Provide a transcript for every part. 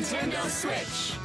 Nintendo Switch.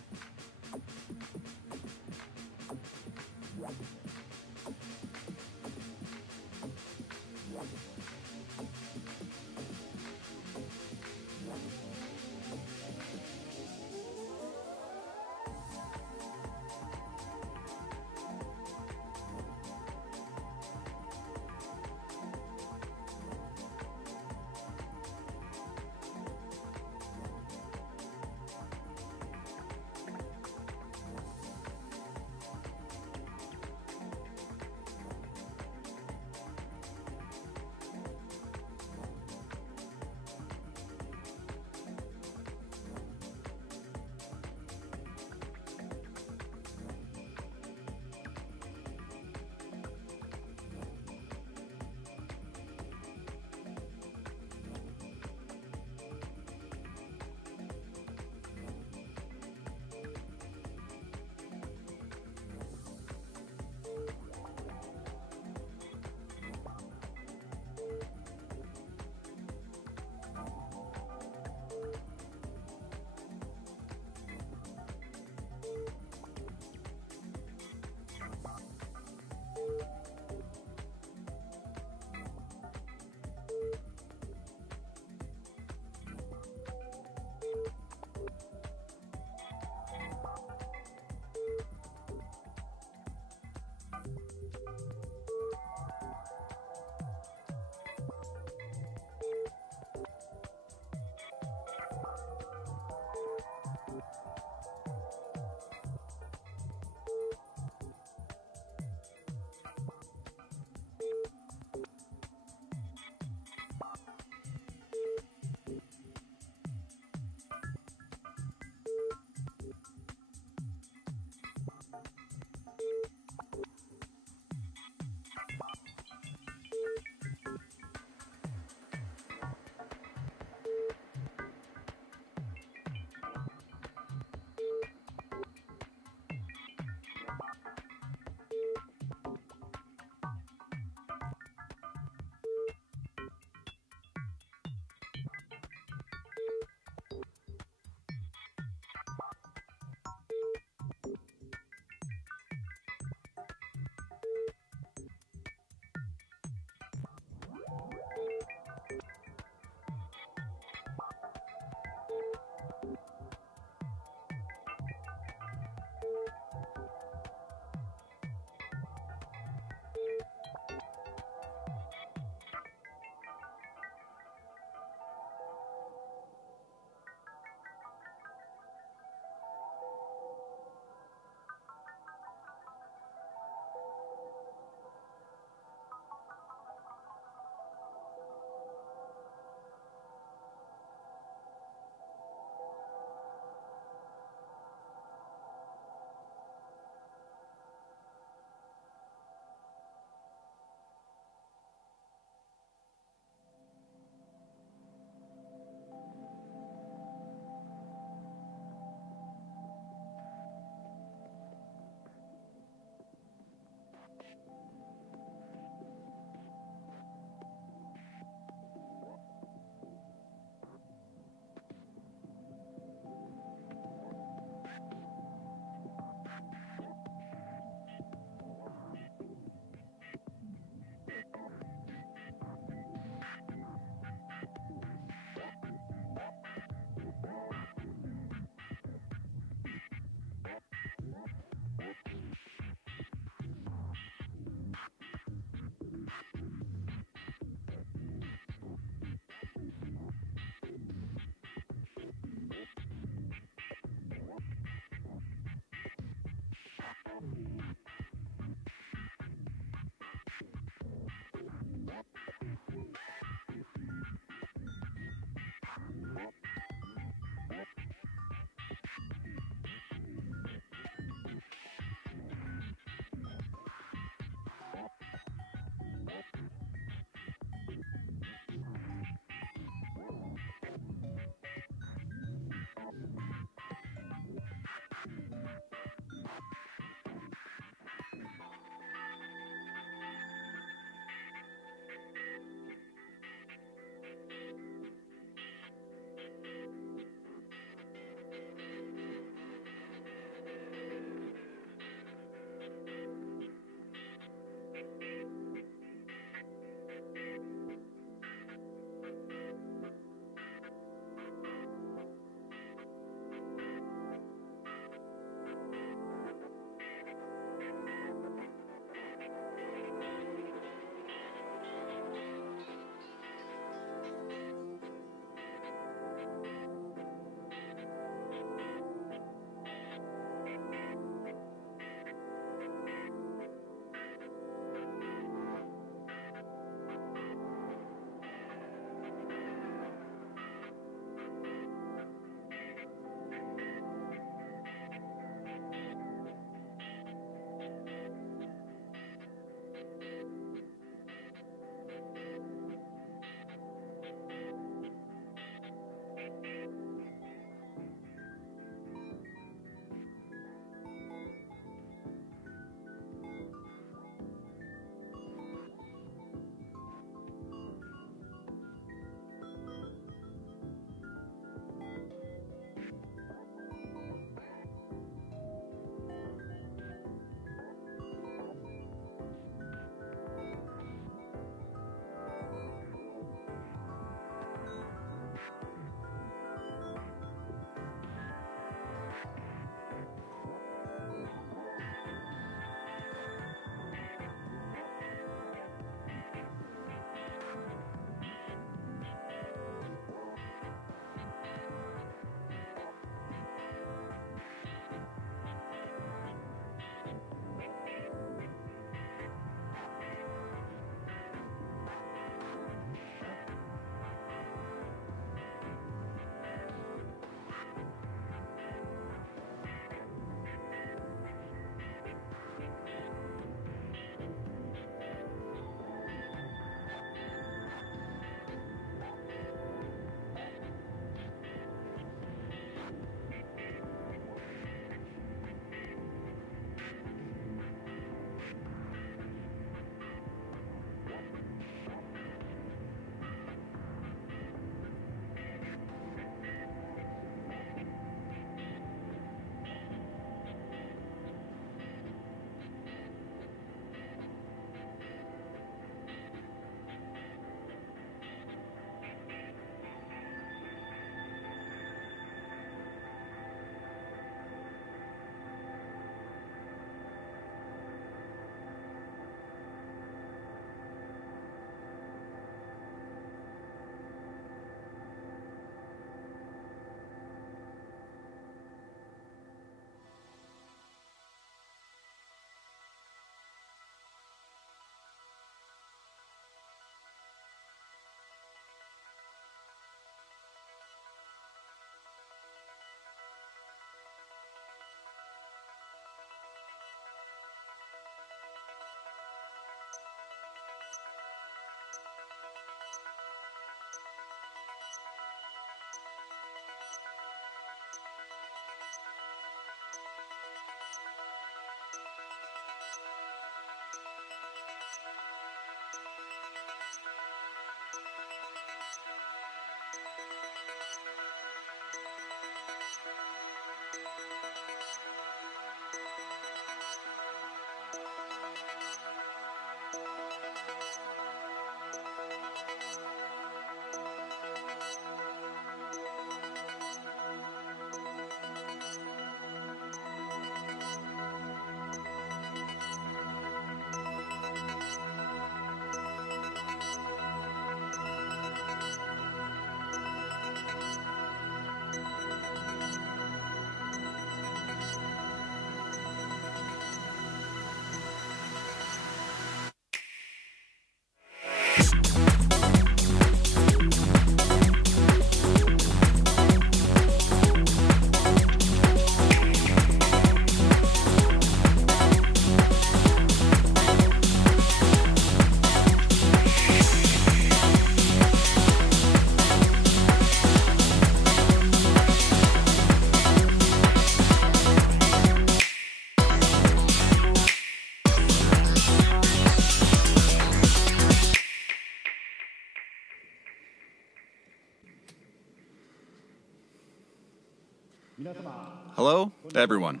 Hello, everyone.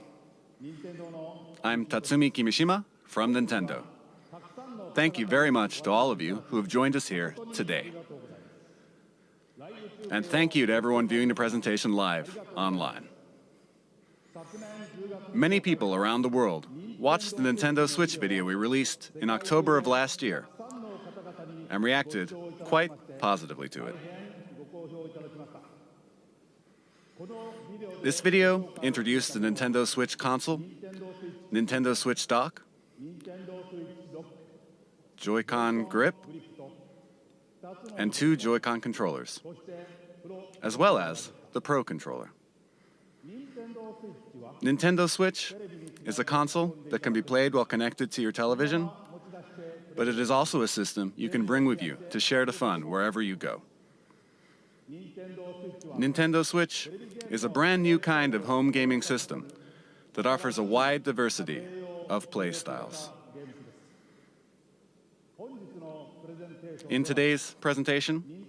I'm Tatsumi Kimishima from Nintendo. Thank you very much to all of you who have joined us here today. And thank you to everyone viewing the presentation live online. Many people around the world watched the Nintendo Switch video we released in October of last year and reacted quite positively to it. This video introduced the Nintendo Switch console, Nintendo Switch dock, Joy-Con grip, and 2 Joy-Con controllers, as well as the Pro controller. Nintendo Switch is a console that can be played while connected to your television, but it is also a system you can bring with you to share the fun wherever you go. Nintendo Switch is a brand new kind of home gaming system that offers a wide diversity of play styles. In today's presentation,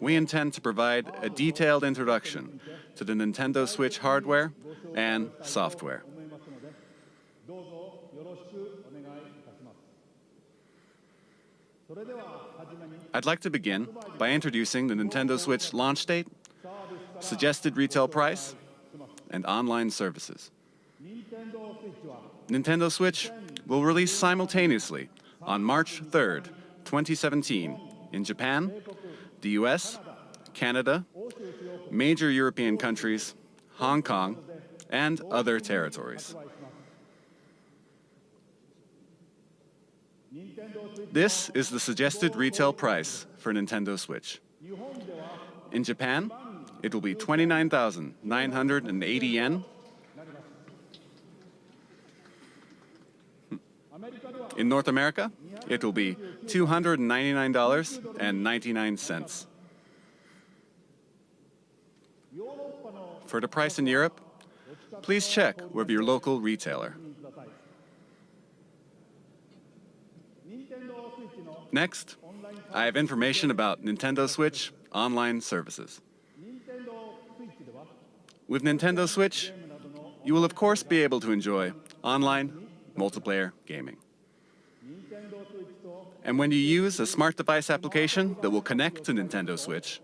we intend to provide a detailed introduction to the Nintendo Switch hardware and software. I'd like to begin by introducing the Nintendo Switch launch date, suggested retail price, and online services. Nintendo Switch will release simultaneously on March 3rd, 2017 in Japan, the US, Canada, major European countries, Hong Kong, and other territories. This is the suggested retail price for Nintendo Switch. In Japan, it will be 29,980 yen. In North America, it will be $299.99. For the price in Europe, please check with your local retailer. Next, I have information about Nintendo Switch online services. With Nintendo Switch, you will of course be able to enjoy online multiplayer gaming. And when you use a smart device application that will connect to Nintendo Switch,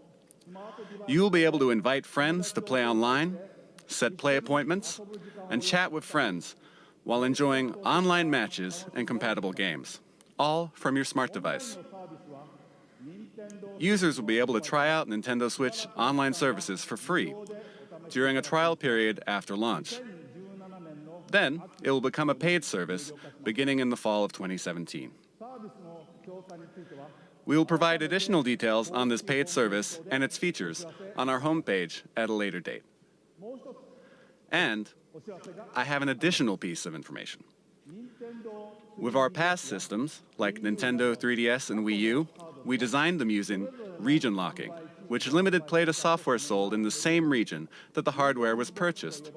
you will be able to invite friends to play online, set play appointments, and chat with friends while enjoying online matches and compatible games, all from your smart device. Users will be able to try out Nintendo Switch online services for free during a trial period after launch. Then, it will become a paid service beginning in the fall of 2017. We will provide additional details on this paid service and its features on our homepage at a later date. And I have an additional piece of information. With our past systems, like Nintendo 3DS and Wii U, we designed them using region locking, which limited play to software sold in the same region that the hardware was purchased.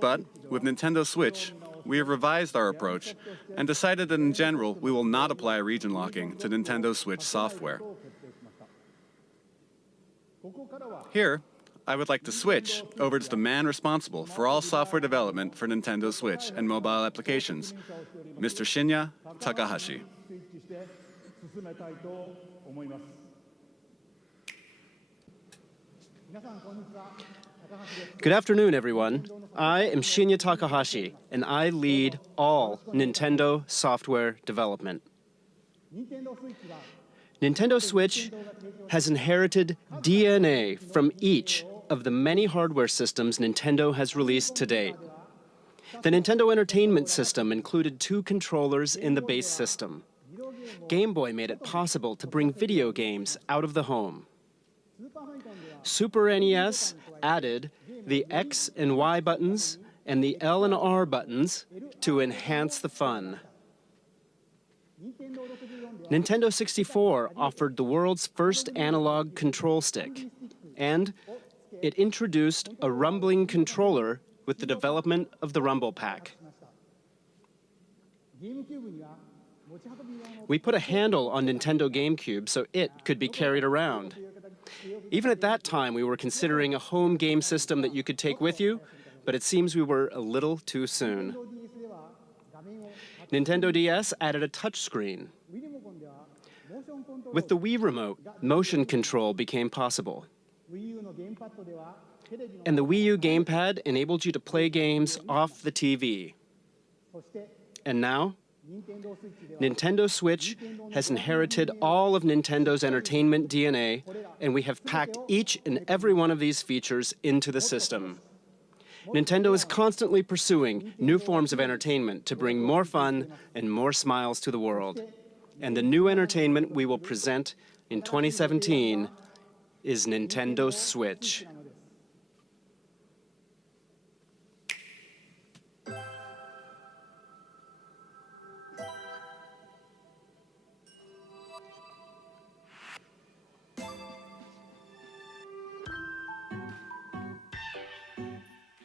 But with Nintendo Switch, we have revised our approach and decided that in general, we will not apply region locking to Nintendo Switch software. Here, I would like to switch over to the man responsible for all software development for Nintendo Switch and mobile applications, Mr. Shinya Takahashi. Good afternoon, everyone. I am Shinya Takahashi, and I lead all Nintendo software development. Nintendo Switch has inherited DNA from each of the many hardware systems Nintendo has released to date. The Nintendo Entertainment System included 2 controllers in the base system. Game Boy made it possible to bring video games out of the home. Super NES added the X and Y buttons and the L and R buttons to enhance the fun. Nintendo 64 offered the world's first analog control stick, and it introduced a rumbling controller with the development of the Rumble Pack. We put a handle on Nintendo GameCube so it could be carried around. Even at that time, we were considering a home game system that you could take with you, but it seems we were a little too soon. Nintendo DS added a touchscreen. With the Wii Remote, motion control became possible. And the Wii U gamepad enabled you to play games off the TV. And now, Nintendo Switch has inherited all of Nintendo's entertainment DNA, and we have packed each and every one of these features into the system. Nintendo is constantly pursuing new forms of entertainment to bring more fun and more smiles to the world. And the new entertainment we will present in 2017 is Nintendo Switch.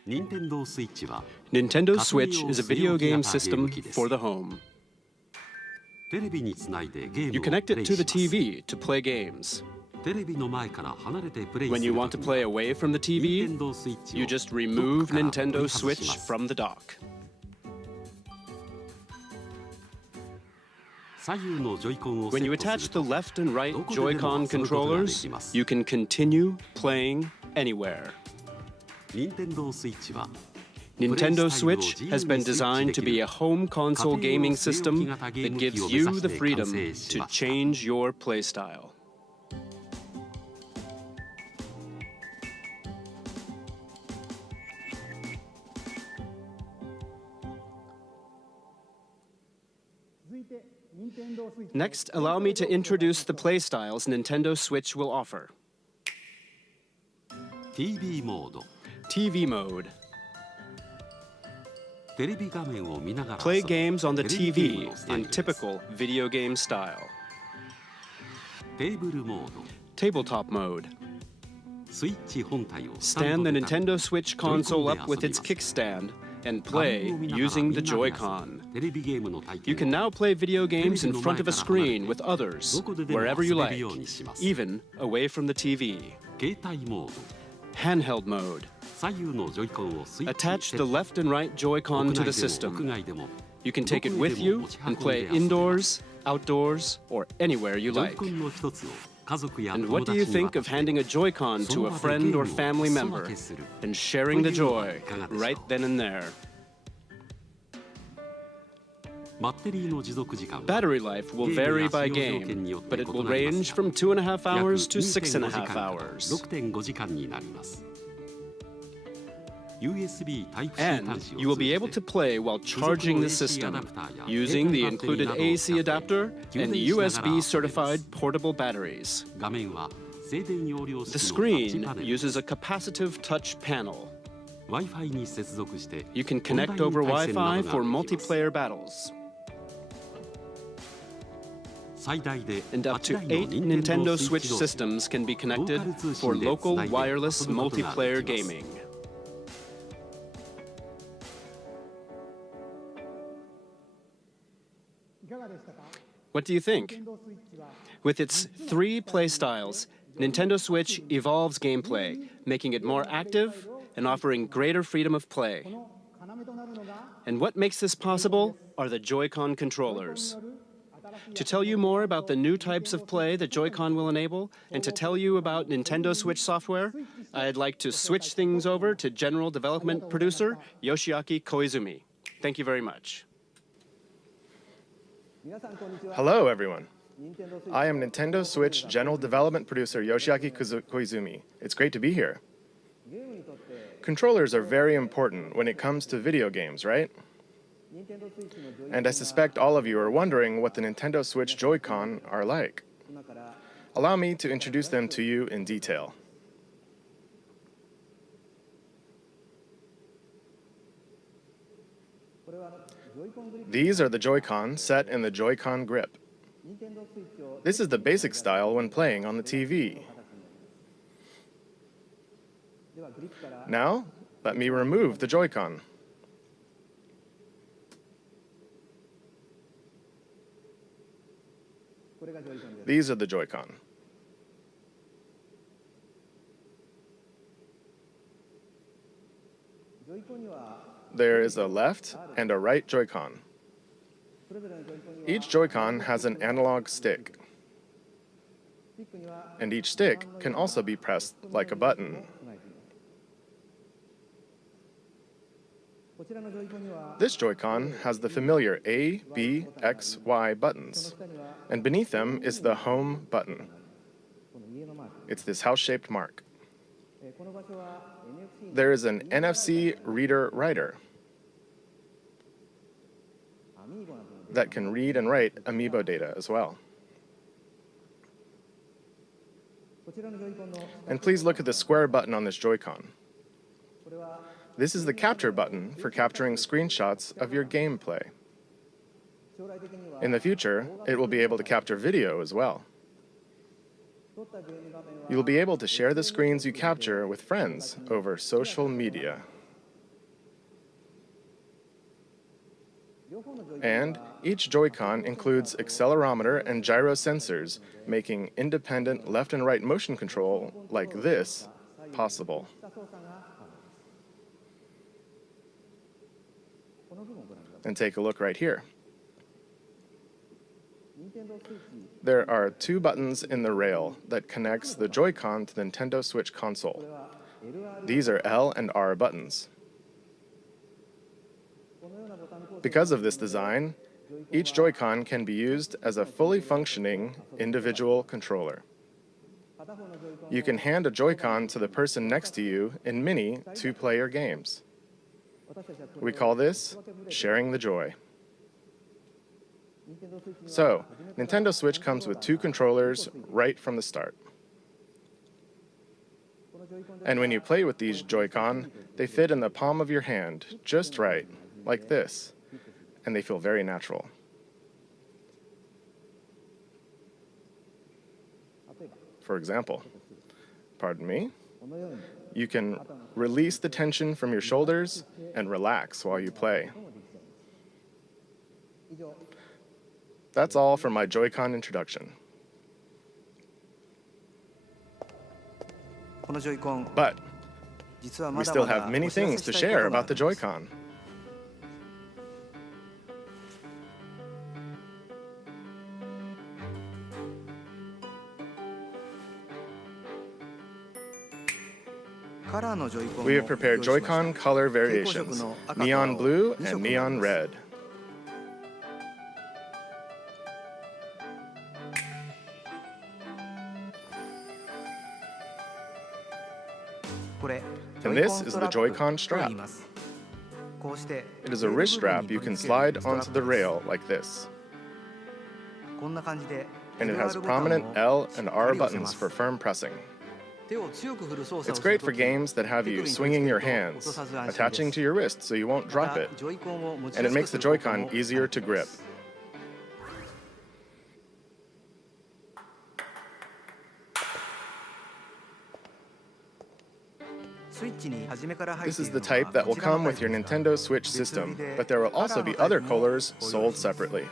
Nintendo Switch is a video game system for the home. You connect it to the TV to play games. When you want to play away from the TV, you just remove Nintendo Switch from the dock. When you attach the left and right Joy-Con controllers, you can continue playing anywhere. Nintendo Switch has been designed to be a home console gaming system that gives you the freedom to change your playstyle. Next, allow me to introduce the playstyles Nintendo Switch will offer. TV mode. TV mode. Play games on the TV in typical video game style. Tabletop mode. Stand the Nintendo Switch console up with its kickstand and play using the Joy-Con. You can now play video games in front of a screen with others, wherever you like, even away from the TV. Handheld mode. Attach the left and right Joy-Con to the system. You can take it with you and play indoors, outdoors, or anywhere you like. And what do you think of handing a Joy-Con to a friend or family member and sharing the joy right then and there? Battery life will vary by game, but it will range from 2.5 hours to 6.5 hours. And you will be able to play while charging the system using the included AC adapter and USB-certified portable batteries. The screen uses a capacitive touch panel. You can connect over Wi-Fi for multiplayer battles. And up to 8 Nintendo Switch systems can be connected for local wireless multiplayer gaming. What do you think? With its 3 playstyles, Nintendo Switch evolves gameplay, making it more active and offering greater freedom of play. And what makes this possible are the Joy-Con controllers. To tell you more about the new types of play that Joy-Con will enable, and to tell you about Nintendo Switch software, I'd like to switch things over to General Development Producer Yoshiaki Koizumi. Thank you very much. Hello, everyone. I am Nintendo Switch General Development Producer Yoshiaki Koizumi. It's great to be here. Controllers are very important when it comes to video games, right? And I suspect all of you are wondering what the Nintendo Switch Joy-Con are like. Allow me to introduce them to you in detail. These are the Joy-Con set in the Joy-Con grip. This is the basic style when playing on the TV. Now, let me remove the Joy-Con. These are the Joy-Con. There is a left and a right Joy-Con. Each Joy-Con has an analog stick, and each stick can also be pressed like a button. This Joy-Con has the familiar A, B, X, Y buttons, and beneath them is the home button. It's this house-shaped mark. There is an NFC reader-writer that can read and write Amiibo data as well. And please look at the square button on this Joy-Con. This is the capture button for capturing screenshots of your gameplay. In the future, it will be able to capture video as well. You will be able to share the screens you capture with friends over social media. And each Joy-Con includes accelerometer and gyro sensors, making independent left and right motion control like this possible. And take a look right here. There are two buttons in the rail that connects the Joy-Con to the Nintendo Switch console. These are L and R buttons. Because of this design, each Joy-Con can be used as a fully functioning individual controller. You can hand a Joy-Con to the person next to you in many two-player games. We call this sharing the joy. So, Nintendo Switch comes with two controllers right from the start. And when you play with these Joy-Con, they fit in the palm of your hand just right, like this, and they feel very natural. For example, pardon me, you can release the tension from your shoulders and relax while you play. That's all for my Joy-Con introduction. But we still have many things to share about the Joy-Con. We have prepared Joy-Con color variations, neon blue and neon red. And this is the Joy-Con strap. It is a wrist strap you can slide onto the rail like this. And it has prominent L and R buttons for firm pressing. It's great for games that have you swinging your hands, attaching to your wrist so you won't drop it, and it makes the Joy-Con easier to grip. This is the type that will come with your Nintendo Switch system, but there will also be other colors sold separately.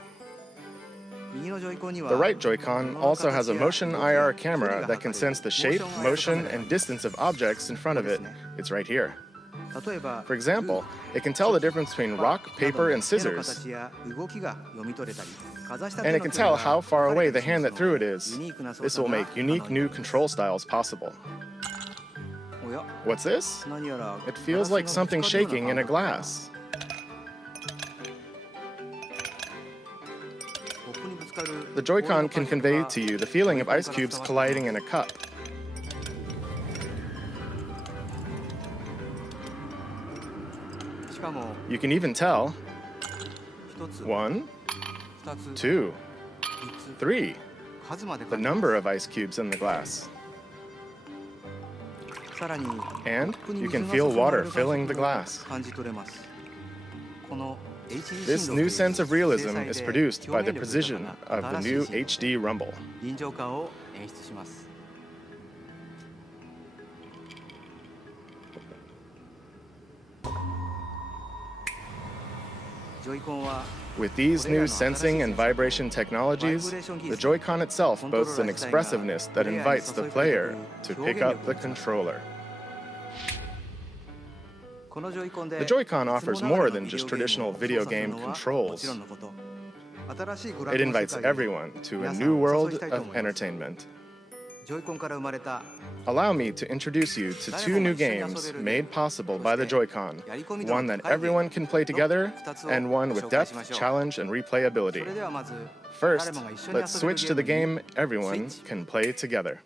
The right Joy-Con also has a motion IR camera that can sense the shape, motion, and distance of objects in front of it. It's right here. For example, it can tell the difference between rock, paper, and scissors. And it can tell how far away the hand that threw it is. This will make unique new control styles possible. What's this? It feels like something shaking in a glass. The Joy-Con can convey to you the feeling of ice cubes colliding in a cup. You can even tell 1, 2, 3, the number of ice cubes in the glass. And you can feel water filling the glass. This new sense of realism is produced by the precision of the new HD Rumble. With these new sensing and vibration technologies, the Joy-Con itself boasts an expressiveness that invites the player to pick up the controller. The Joy-Con offers more than just traditional video game controls. It invites everyone to a new world of entertainment. Allow me to introduce you to two new games made possible by the Joy-Con, one that everyone can play together, and one with depth, challenge, and replayability. First, let's switch to the game everyone can play together.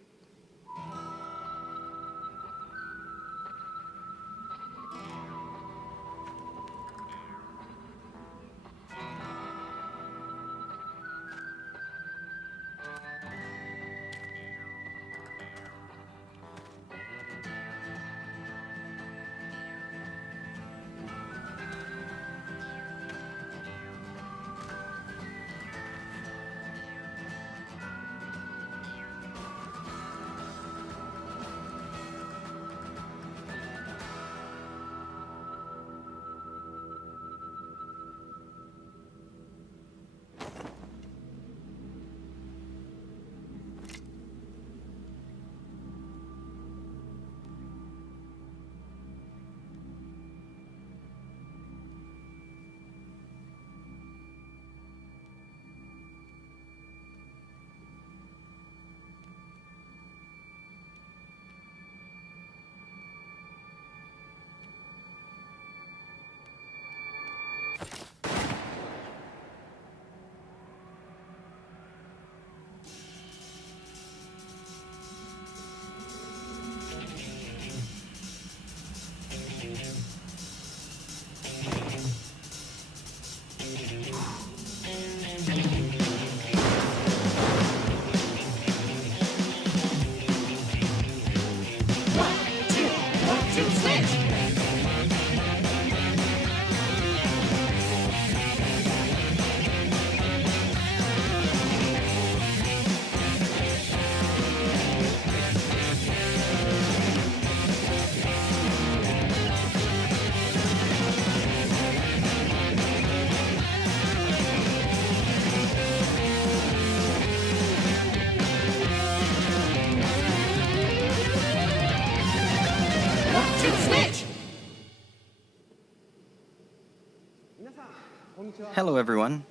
Hello everyone.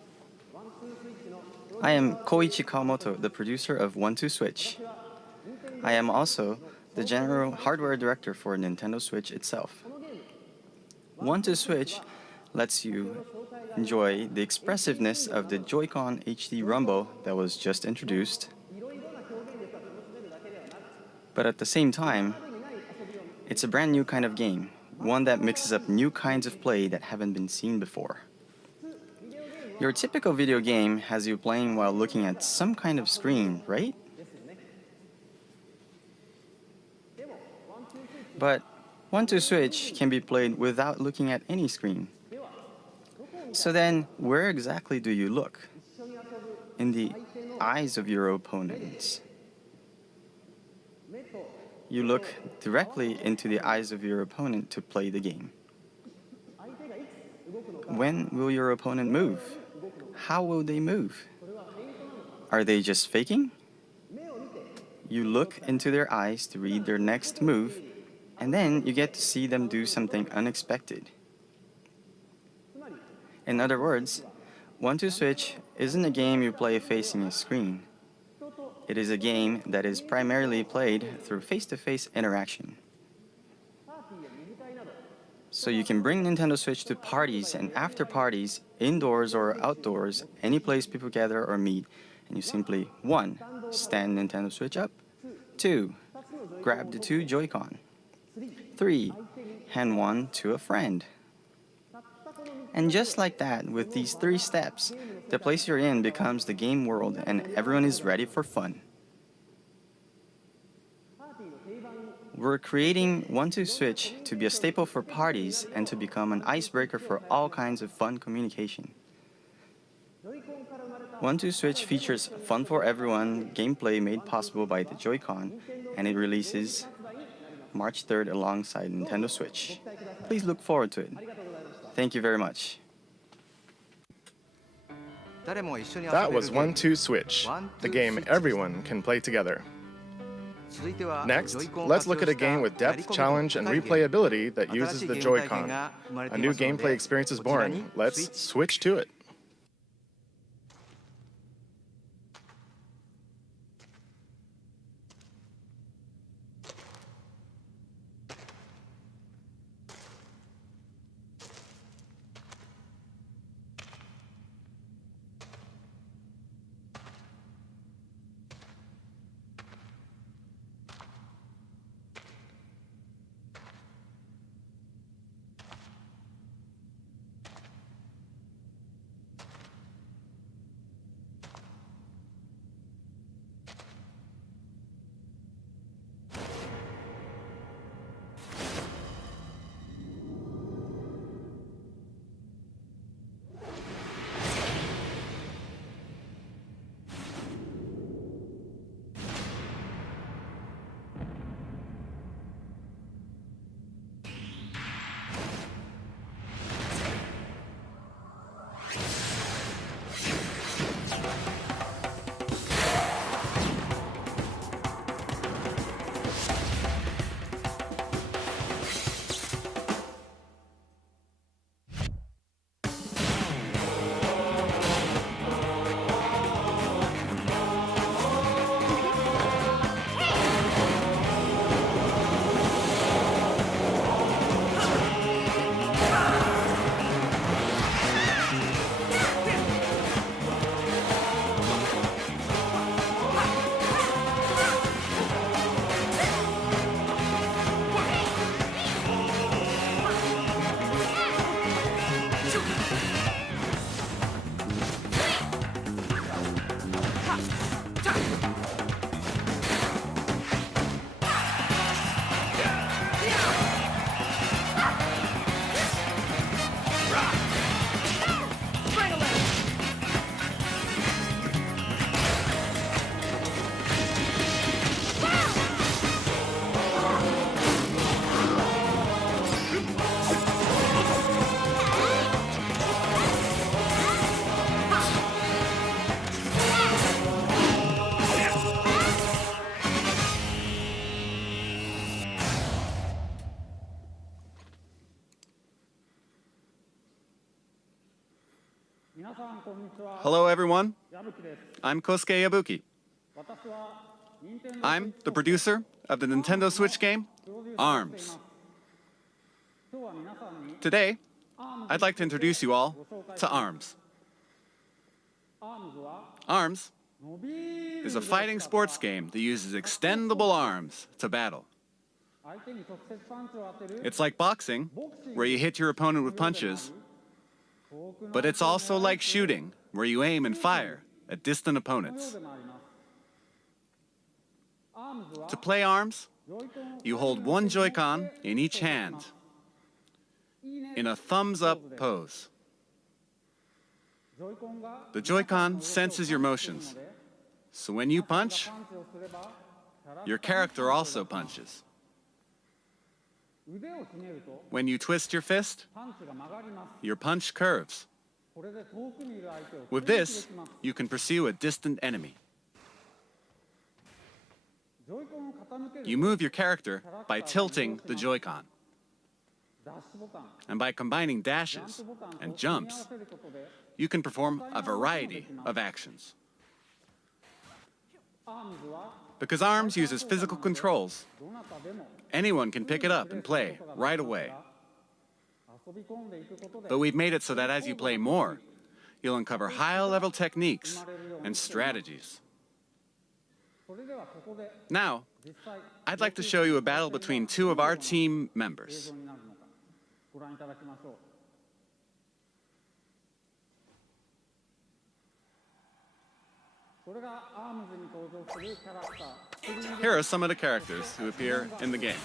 I am Koichi Kawamoto, the producer of 1-2 Switch. I am also the general hardware director for Nintendo Switch itself. 1-2 Switch lets you enjoy the expressiveness of the Joy-Con HD Rumble that was just introduced, but at the same time, it's a brand new kind of game, one that mixes up new kinds of play that haven't been seen before. Your typical video game has you playing while looking at some kind of screen, right? But 1-2 Switch can be played without looking at any screen. So then, where exactly do you look? In the eyes of your opponents. You look directly into the eyes of your opponent to play the game. When will your opponent move? How will they move? Are they just faking? You look into their eyes to read their next move, and then you get to see them do something unexpected. In other words, 1-2 Switch isn't a game you play facing a screen. It is a game that is primarily played through face-to-face interaction. So you can bring Nintendo Switch to parties and after parties, indoors or outdoors, any place people gather or meet, and you simply 1. Stand Nintendo Switch up, 2. Grab the 2 Joy-Con, 3. Hand one to a friend. And just like that, with these 3 steps, the place you're in becomes the game world and everyone is ready for fun. We're creating 1-2 Switch to be a staple for parties and to become an icebreaker for all kinds of fun communication. 1-2 Switch features fun for everyone gameplay made possible by the Joy-Con, and it releases March 3rd alongside Nintendo Switch. Please look forward to it. Thank you very much. That was 1-2 Switch, the game everyone can play together. Next, let's look at a game with depth, challenge, and replayability that uses the Joy-Con. A new gameplay experience is born. Let's switch to it. Hello, everyone. I'm Kosuke Yabuki. I'm the producer of the Nintendo Switch game, ARMS. Today, I'd like to introduce you all to ARMS. ARMS is a fighting sports game that uses extendable arms to battle. It's like boxing, where you hit your opponent with punches, but it's also like shooting, where you aim and fire at distant opponents. To play ARMS, you hold one Joy-Con in each hand in a thumbs-up pose. The Joy-Con senses your motions, so when you punch, your character also punches. When you twist your fist, your punch curves. With this, you can pursue a distant enemy. You move your character by tilting the Joy-Con. And by combining dashes and jumps, you can perform a variety of actions. Because ARMS uses physical controls, anyone can pick it up and play right away. But we've made it so that as you play more, you'll uncover high-level techniques and strategies. Now, I'd like to show you a battle between two of our team members. Here are some of the characters who appear in the game: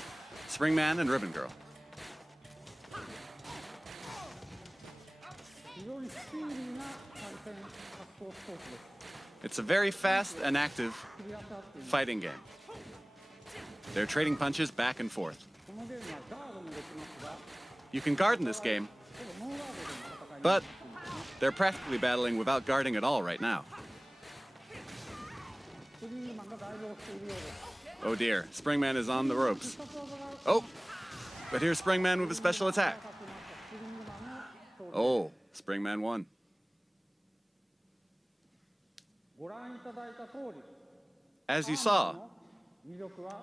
Springman and Ribbon Girl. It's a very fast and active fighting game. They're trading punches back and forth. You can guard in this game, but they're practically battling without guarding at all right now. Oh dear, Springman is on the ropes. Oh, but here's Springman with a special attack. Oh, Springman won. As you saw,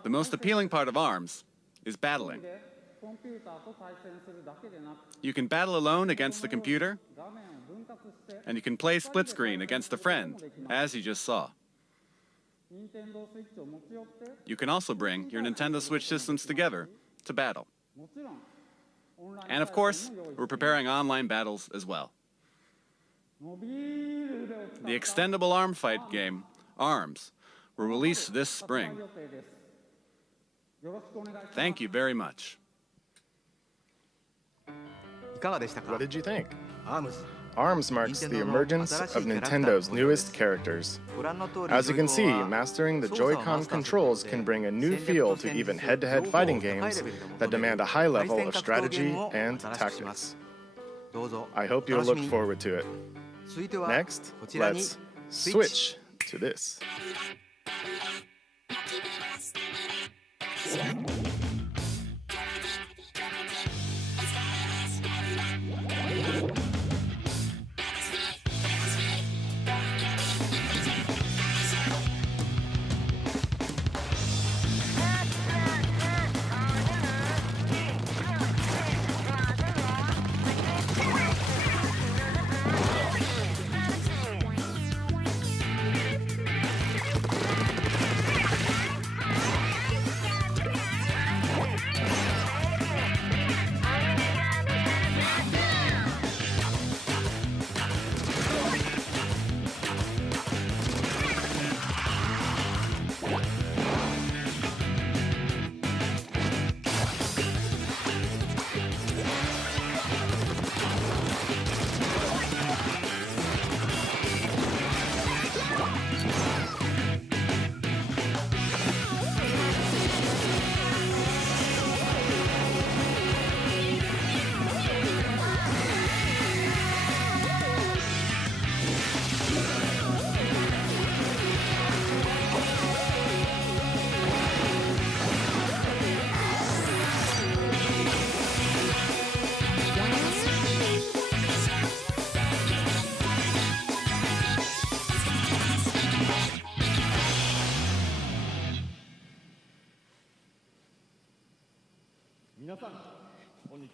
the most appealing part of ARMS is battling. You can battle alone against the computer, and you can play split screen against a friend, as you just saw. You can also bring your Nintendo Switch systems together to battle. And of course, we're preparing online battles as well. The extendable arm fight game, ARMS, will release this spring. Thank you very much. What did you think? ARMS marks the emergence of Nintendo's newest characters. As you can see, mastering the Joy-Con controls can bring a new feel to even head-to-head fighting games that demand a high level of strategy and tactics. I hope you'll look forward to it. Next, let's switch to this.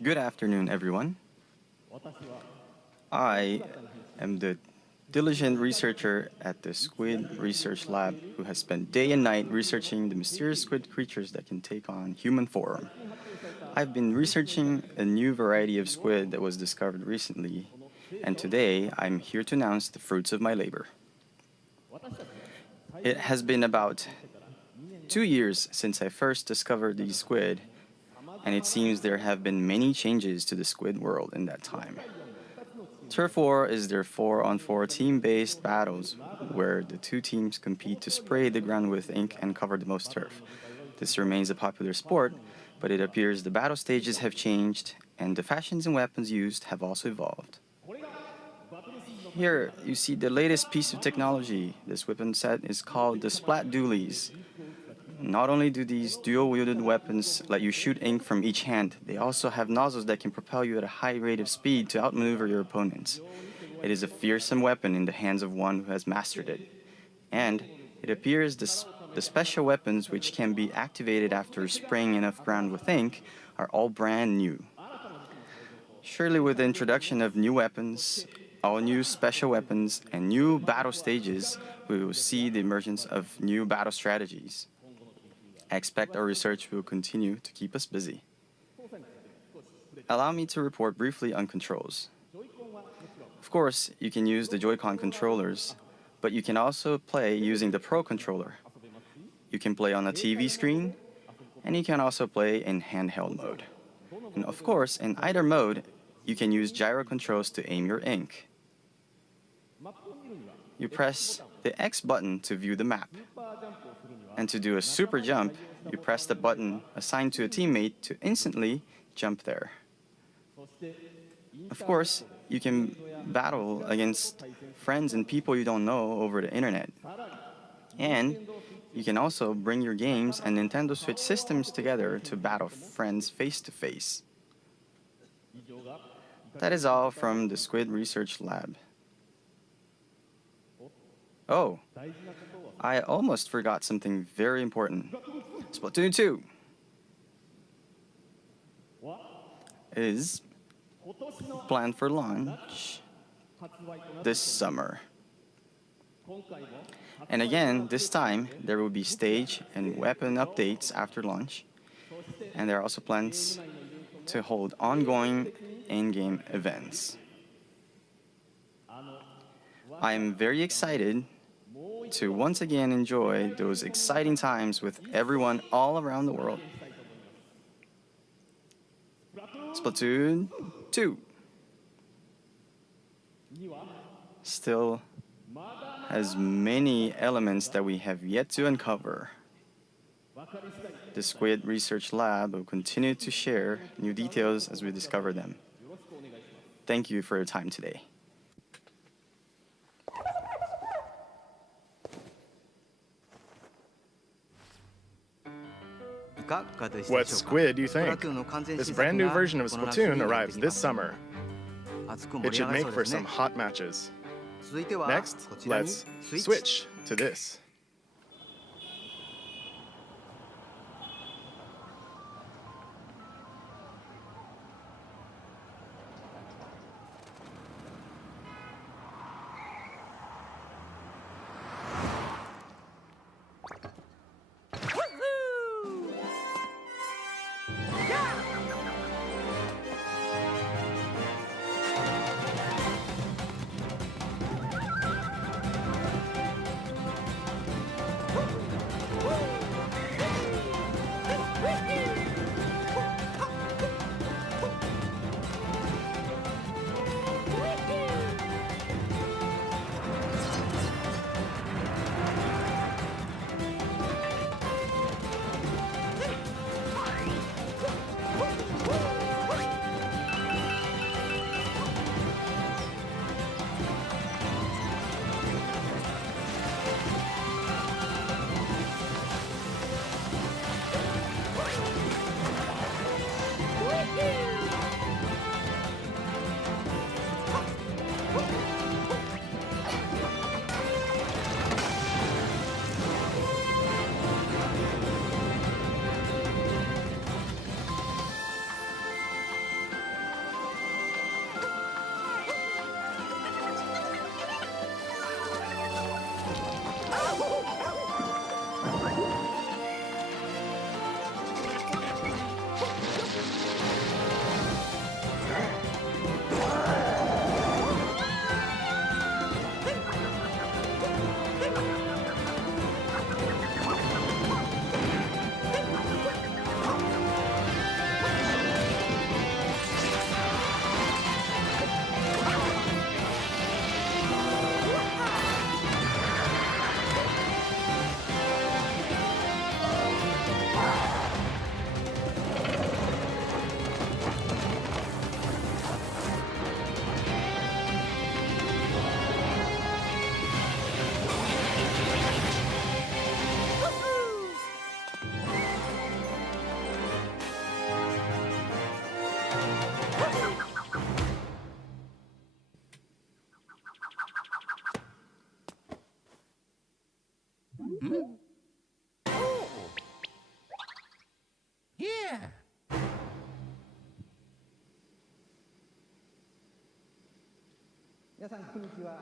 Good afternoon, everyone. I am the diligent researcher at the Squid Research Lab who has spent day and night researching the mysterious squid creatures that can take on human form. I've been researching a new variety of squid that was discovered recently, and today I'm here to announce the fruits of my labor. It has been about 2 years since I first discovered these squid, and it seems there have been many changes to the squid world in that time. Turf War is their 4-on-4 team-based battles where the two teams compete to spray the ground with ink and cover the most turf. This remains a popular sport, but it appears the battle stages have changed and the fashions and weapons used have also evolved. Here you see the latest piece of technology. This weapon set is called the Splat Dualies. Not only do these dual-wielded weapons let you shoot ink from each hand, they also have nozzles that can propel you at a high rate of speed to outmaneuver your opponents. It is a fearsome weapon in the hands of one who has mastered it. And it appears the special weapons which can be activated after spraying enough ground with ink are all brand new. Surely with the introduction of new weapons, all new special weapons, and new battle stages, we will see the emergence of new battle strategies. I expect our research will continue to keep us busy. Allow me to report briefly on controls. Of course, you can use the Joy-Con controllers, but you can also play using the Pro controller. You can play on a TV screen, and you can also play in handheld mode. And of course, in either mode, you can use gyro controls to aim your ink. You press the X button to view the map. And to do a super jump, you press the button assigned to a teammate to instantly jump there. Of course, you can battle against friends and people you don't know over the internet. And You can also bring your games and Nintendo Switch systems together to battle friends face to face. That is all from the Squid Research Lab. Oh, I almost forgot something very important. Splatoon 2 is planned for launch this summer. And again, this time, there will be stage and weapon updates after launch. And there are also plans to hold ongoing in-game events. I am very excited to once again enjoy those exciting times with everyone all around the world. Splatoon 2 still has many elements that we have yet to uncover. The Squid Research Lab will continue to share new details as we discover them. Thank you for your time today. What squid do you think? This brand new version of Splatoon arrives this summer. It should make for some hot matches. Next, let's switch to this.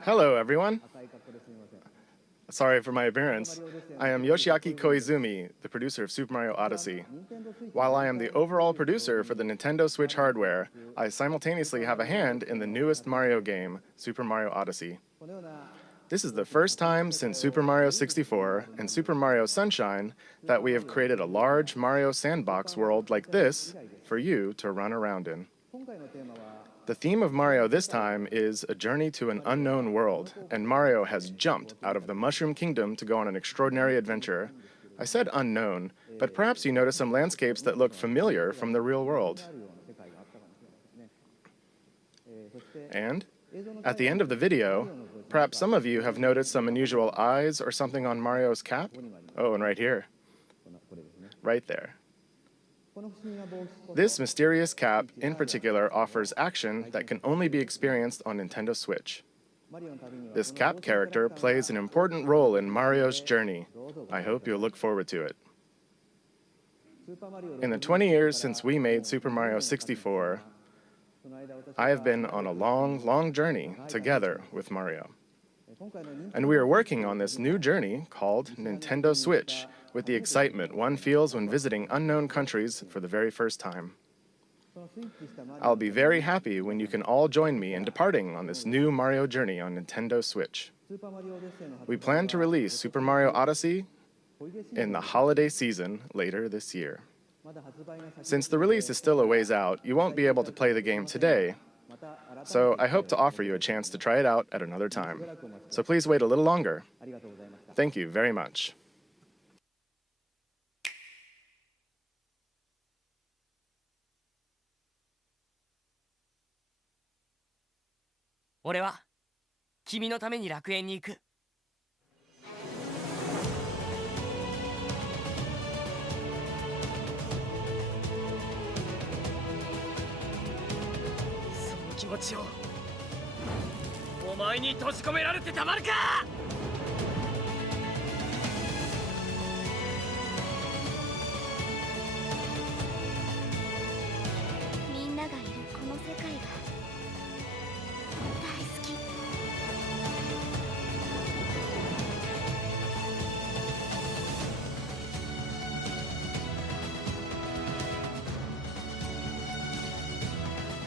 Hello, everyone. Sorry for my appearance. I am Yoshiaki Koizumi, the producer of Super Mario Odyssey. While I am the overall producer for the Nintendo Switch hardware, I simultaneously have a hand in the newest Mario game, Super Mario Odyssey. This is the first time since Super Mario 64 and Super Mario Sunshine that we have created a large Mario sandbox world like this for you to run around in. The theme of Mario this time is a journey to an unknown world, and Mario has jumped out of the Mushroom Kingdom to go on an extraordinary adventure. I said unknown, but perhaps you notice some landscapes that look familiar from the real world. And at the end of the video, perhaps some of you have noticed some unusual eyes or something on Mario's cap? Oh, and right here. Right there. This mysterious cap, in particular, offers action that can only be experienced on Nintendo Switch. This cap character plays an important role in Mario's journey. I hope you'll look forward to it. In the 20 years since we made Super Mario 64, I have been on a long, long journey together with Mario. And we are working on this new journey called Nintendo Switch, with the excitement one feels when visiting unknown countries for the very first time. I'll be very happy when you can all join me in departing on this new Mario journey on Nintendo Switch. We plan to release Super Mario Odyssey in the holiday season later this year. Since the release is still a ways out, you won't be able to play the game today, so I hope to offer you a chance to try it out at another time. So please wait a little longer. Thank you very much. 俺は君のために楽園に行く。その気持ちをお前に閉じ込められてたまるか。みんながいるこの世界が大好き。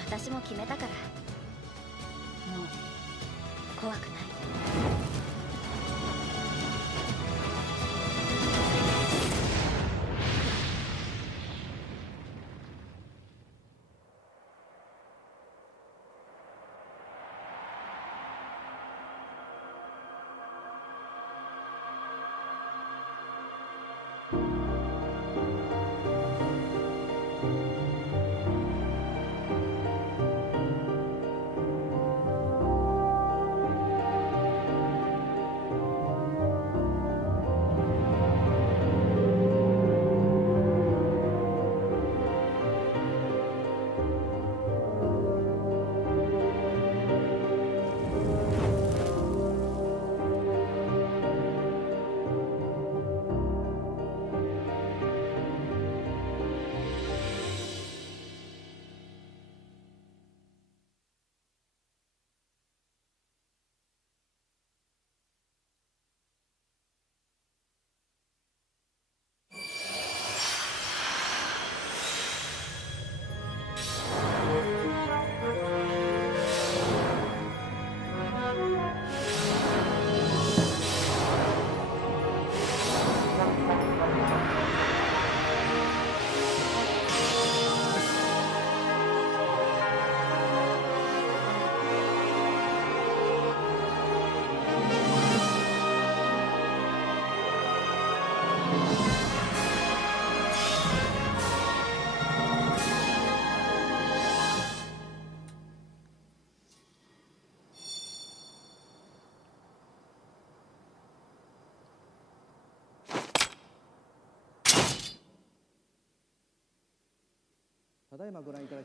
私も決めたから、もう怖くない。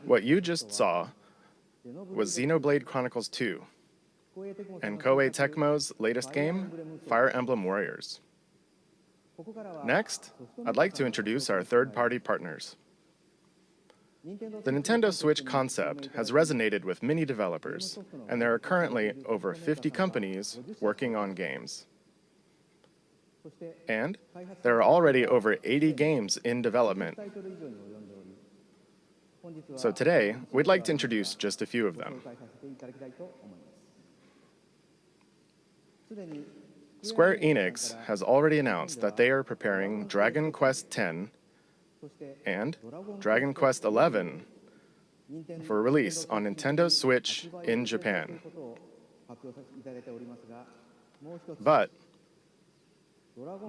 What you just saw was Xenoblade Chronicles 2 and Koei Tecmo's latest game, Fire Emblem Warriors. Next, I'd like to introduce our third-party partners. The Nintendo Switch concept has resonated with many developers, and there are currently over 50 companies working on games. And there are already over 80 games in development. So today, we'd like to introduce just a few of them. Square Enix has already announced that they are preparing Dragon Quest X and Dragon Quest XI for release on Nintendo Switch in Japan. But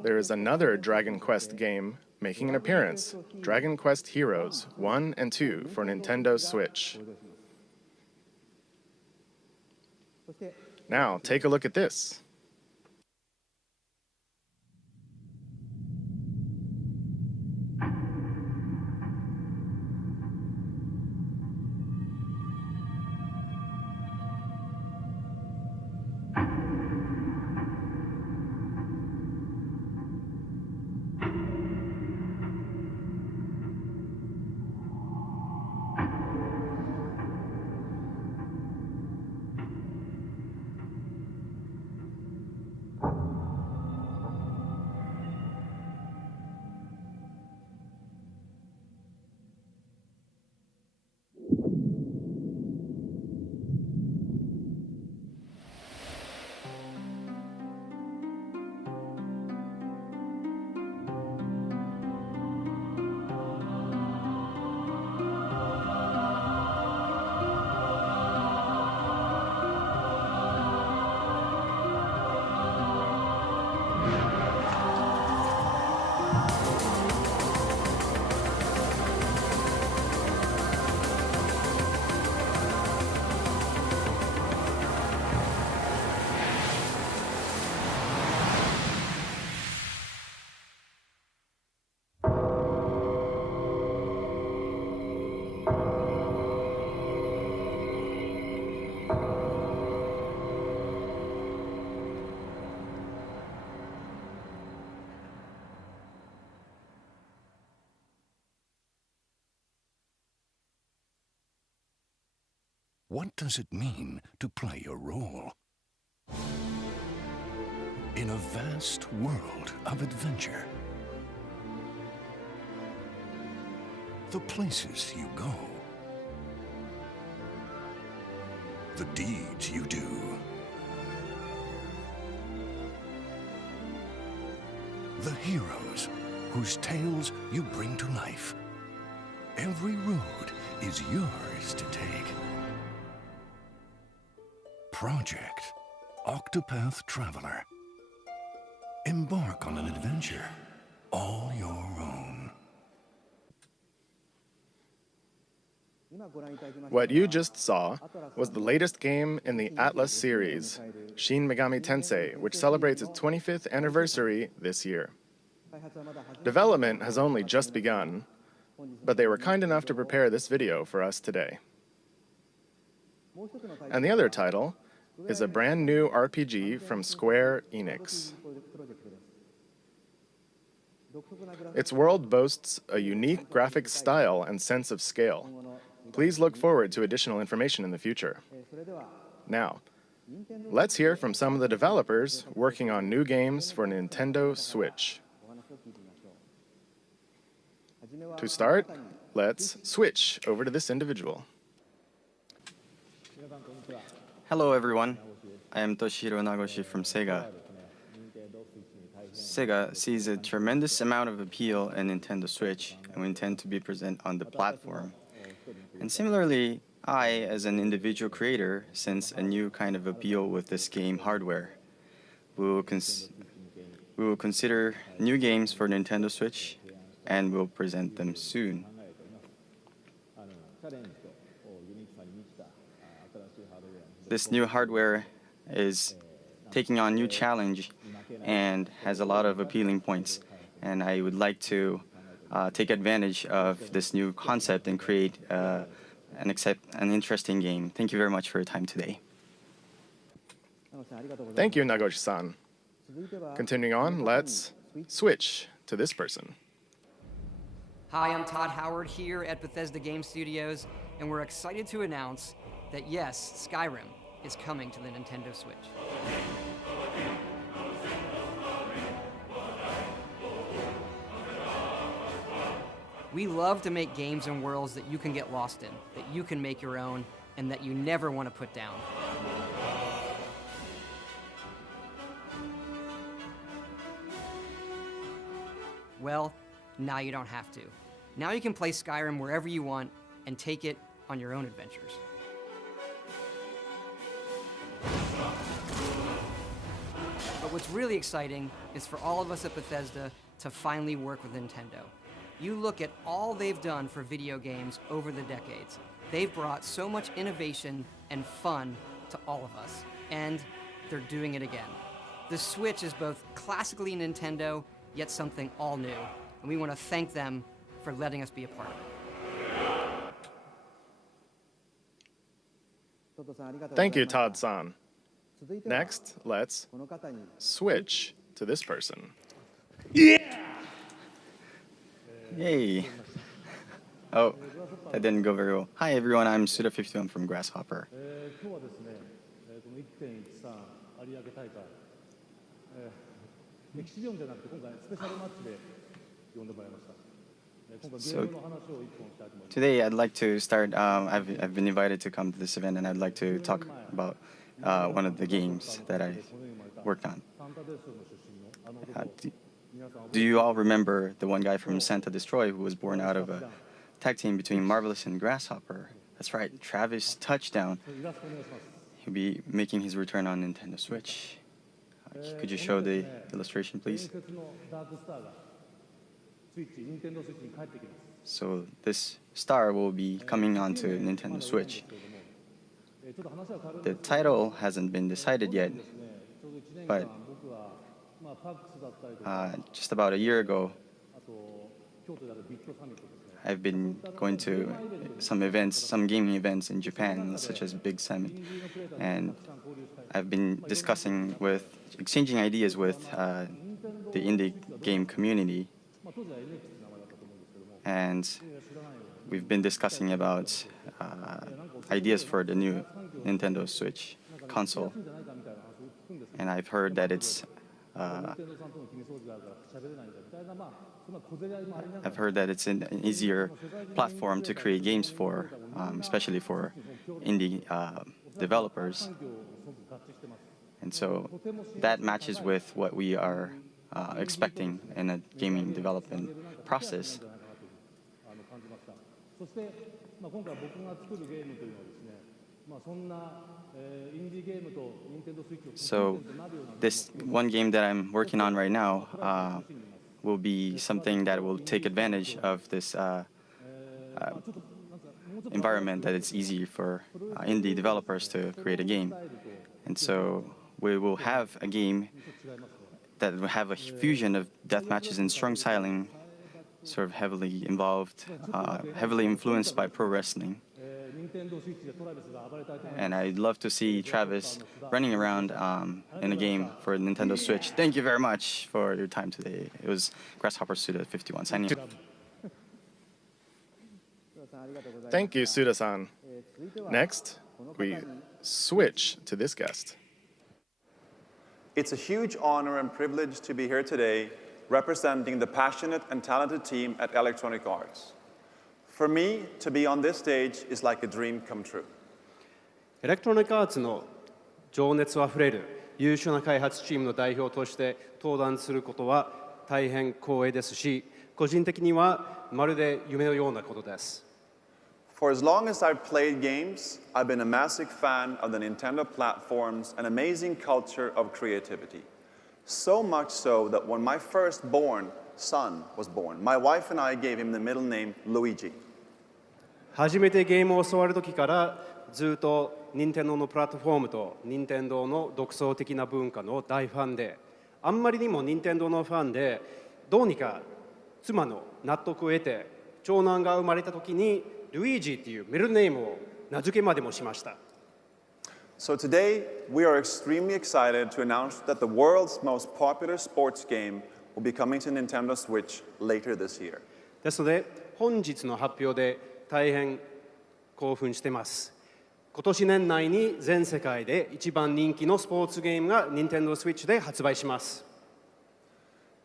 there is another Dragon Quest game making an appearance, Dragon Quest Heroes 1 and 2 for Nintendo Switch. Now, take a look at this. What does it mean to play a role? In a vast world of adventure, the places you go, the deeds you do, the heroes whose tales you bring to life. Every road is yours to take. Project Octopath Traveler. Embark on an adventure all your own. What you just saw was the latest game in the Atlas series, Shin Megami Tensei, which celebrates its 25th anniversary this year. Development has only just begun, but they were kind enough to prepare this video for us today. And the other title is a brand new RPG from Square Enix. Its world boasts a unique graphic style and sense of scale. Please look forward to additional information in the future. Now, let's hear from some of the developers working on new games for Nintendo Switch. To start, let's switch over to this individual. Hello everyone, I am Toshihiro Nagoshi from Sega. Sega sees a tremendous amount of appeal in Nintendo Switch, and we intend to be present on the platform. And similarly, I, as an individual creator, sense a new kind of appeal with this game hardware. We will consider new games for Nintendo Switch, and we'll present them soon. This new hardware is taking on new challenge and has a lot of appealing points, and I would like to take advantage of this new concept and create an interesting game. Thank you very much for your time today. Thank you, Nagoshi-san. Continuing on, let's switch to this person. Hi, I'm Todd Howard here at Bethesda Game Studios, and we're excited to announce that yes, Skyrim is coming to the Nintendo Switch. We love to make games and worlds that you can get lost in, that you can make your own, and that you never want to put down. Well, now you don't have to. Now you can play Skyrim wherever you want and take it on your own adventures. But what's really exciting is for all of us at Bethesda to finally work with Nintendo. You look at all they've done for video games over the decades. They've brought so much innovation and fun to all of us, and they're doing it again. The Switch is both classically Nintendo, yet something all new, and we want to thank them for letting us be a part of it. Thank you, Todd-san. Next, let's switch to this person. Yay! Oh, that didn't go very well. Hi everyone, I'm Suda51 from Grasshopper. So today I'd like to start, I've been invited to come to this event, and I'd like to talk about one of the games that I worked on. Do you all remember the one guy from Santa Destroy who was born out of a tag team between Marvelous and Grasshopper? That's right, Travis Touchdown. He'll be making his return on Nintendo Switch. Could you show the illustration, please? So this star will be coming onto Nintendo Switch. The title hasn't been decided yet, but just about a year ago, I've been going to some events, some gaming events in Japan, such as Big Summit, and I've been exchanging ideas with the indie game community, and we've been discussing about ideas for the new Nintendo Switch console, and I've heard that it's an easier platform to create games for, especially for indie developers. And so that matches with what we are expecting in a gaming development process. So this one game that I'm working on right now will be something that will take advantage of this environment, that it's easy for indie developers to create a game. And so we will have a game that will have a fusion of death matches and strong styling, sort of heavily involved, heavily influenced by pro wrestling. And I'd love to see Travis running around in a game for Nintendo Switch. Thank you very much for your time today. It was Grasshopper Suda 51 signing out. Thank you, Suda-san. Next, we switch to this guest. It's a huge honor and privilege to be here today representing the passionate and talented team at Electronic Arts. For me, to be on this stage is like a dream come true. エレクトロニックアーツの情熱あふれる優秀な開発チームの代表として登壇することは大変光栄ですし、個人的にはまるで夢のようなことです。For as long as I've played games, I've been a massive fan of the Nintendo platform's an amazing culture of creativity. So much so that when my firstborn son was born, my wife and I gave him the middle name Luigi. 初めてゲームを教わる時からずっと任天堂のプラットフォームと任天堂の独創的な文化の大ファンで、あんまりにも任天堂のファンで、どうにか妻の納得を得て長男が生まれた時にルイージっていうミドルネームを名付けまでもしました。So today, we are extremely excited to announce that the world's most popular sports game will be coming to Nintendo Switch later this year. ですので、本日の発表で大変興奮しています。今年年内に全世界で一番人気のスポーツゲームが Nintendo Switch で発売します。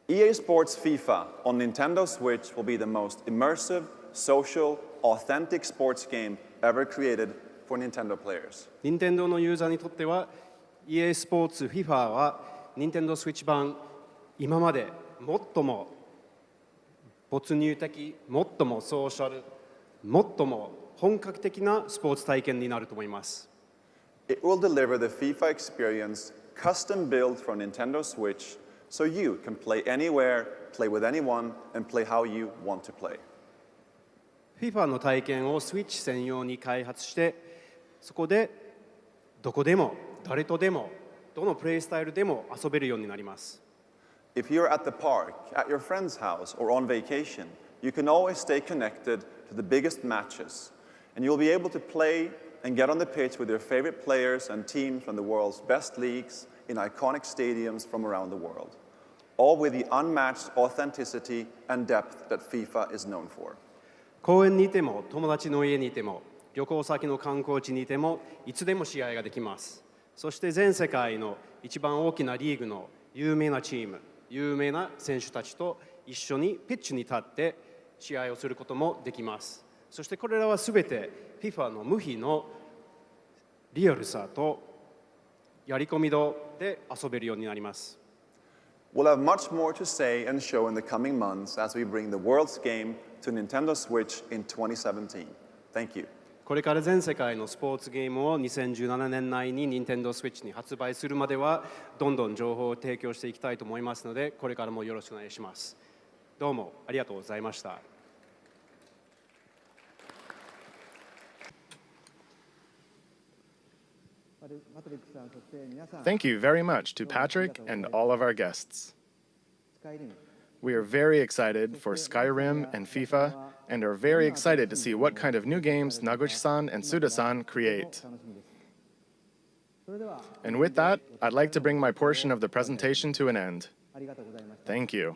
EA Sports FIFA on Nintendo Switch will be the most immersive, social, authentic sports game ever created for Nintendo players. 任天堂のユーザーにとっては EA スポーツ FIFA は Nintendo Switch 版今まで最も没入的、最もソーシャル、最も本格的なスポーツ体験になると思います。It will deliver the FIFA experience custom built for Nintendo Switch so you can play anywhere, play with anyone, and play how you want to play. FIFA の体験を Switch 専用に開発して、そこでどこでも誰とでもどのプレイスタイルでも遊べるようになります。If you're at the park, at your friend's house, or on vacation, you can always stay connected to the biggest matches, and you'll be able to play and get on the pitch with your favorite players and teams from the world's best leagues in iconic stadiums from around the world, all with the unmatched authenticity and depth that FIFA is known for. 公園にいても友達の家にいても旅行先の観光地にいてもいつでも試合ができます。そして全世界の一番大きなリーグの有名なチーム、有名な選手たちと一緒にピッチに立って試合をすることもできます。そしてこれらはすべて FIFA の無比のリアルさとやり込み度で遊べるようになります。We'll have much more to say and show in the coming months as we bring the world's game to Nintendo Switch in 2017. Thank you. これから全世界のスポーツゲームを2017年内に Nintendo Switch に発売するまではどんどん情報を提供していきたいと思いますので、これからもよろしくお願いします。どうもありがとうございました。Thank you very much to Patrick and all of our guests. We are very excited for Skyrim and FIFA and are very excited to see what kind of new games Naguchi-san and Suda-san create. And with that, I'd like to bring my portion of the presentation to an end. Thank you.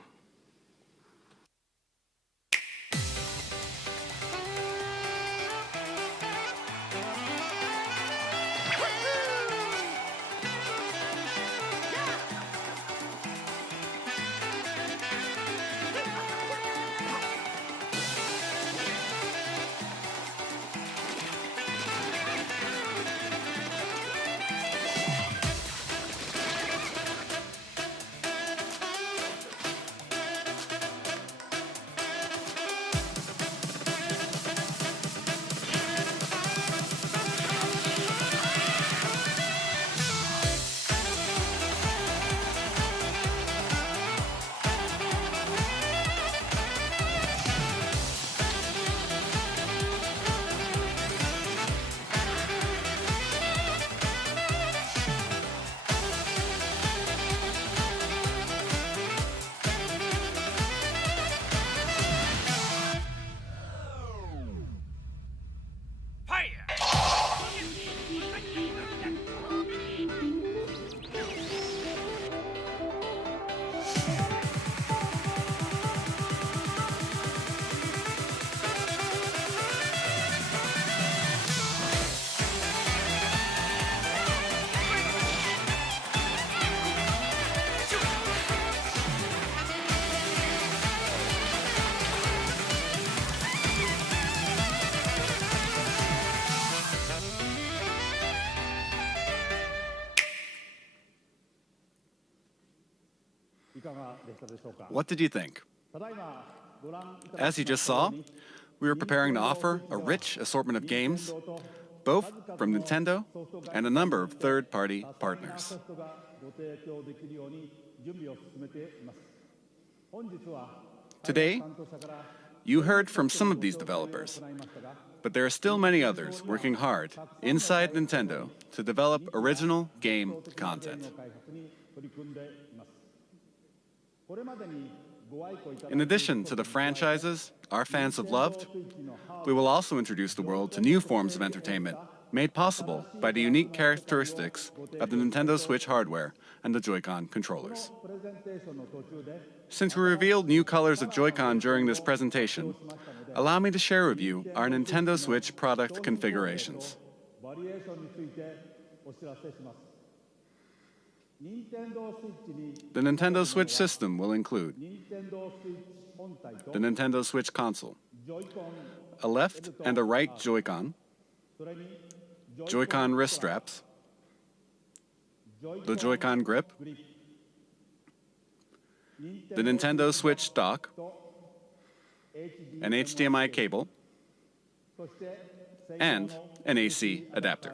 What did you think? As you just saw, we are preparing to offer a rich assortment of games, both from Nintendo and a number of third-party partners. Today, you heard from some of these developers, but there are still many others working hard inside Nintendo to develop original game content. In addition to the franchises our fans have loved, we will also introduce the world to new forms of entertainment made possible by the unique characteristics of the Nintendo Switch hardware and the Joy-Con controllers. Since we revealed new colors of Joy-Con during this presentation, allow me to share with you our Nintendo Switch product configurations. The Nintendo Switch system will include the Nintendo Switch console, a left and a right Joy-Con, Joy-Con wrist straps, the Joy-Con grip, the Nintendo Switch dock, an HDMI cable, and an AC adapter.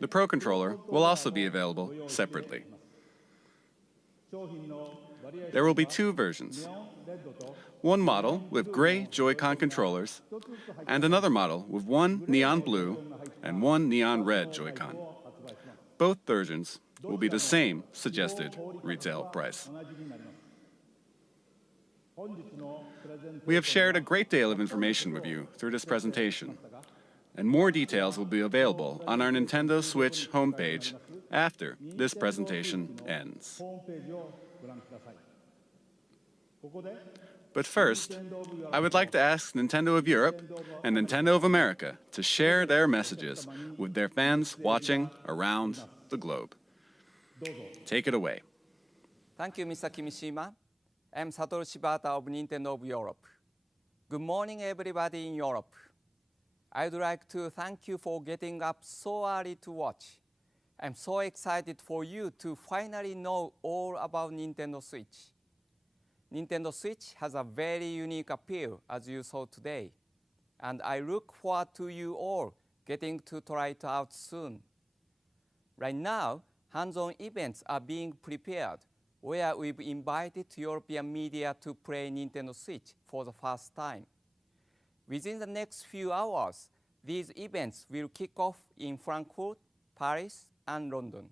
The Pro Controller will also be available separately. There will be two versions. One model with gray Joy-Con controllers, and another model with one neon blue and one neon red Joy-Con. Both versions will be the same suggested retail price. We have shared a great deal of information with you through this presentation, and more details will be available on our Nintendo Switch homepage after this presentation ends. But first, I would like to ask Nintendo of Europe and Nintendo of America to share their messages with their fans watching around the globe. Take it away. Thank you, Mr. Kimishima. I'm Satoru Shibata of Nintendo of Europe. Good morning, everybody in Europe. I'd like to thank you for getting up so early to watch. I'm so excited for you to finally know all about Nintendo Switch. Nintendo Switch has a very unique appeal, as you saw today, and I look forward to you all getting to try it out soon. Right now, hands-on events are being prepared, where we've invited European media to play Nintendo Switch for the first time. Within the next few hours, these events will kick off in Frankfurt, Paris, and London.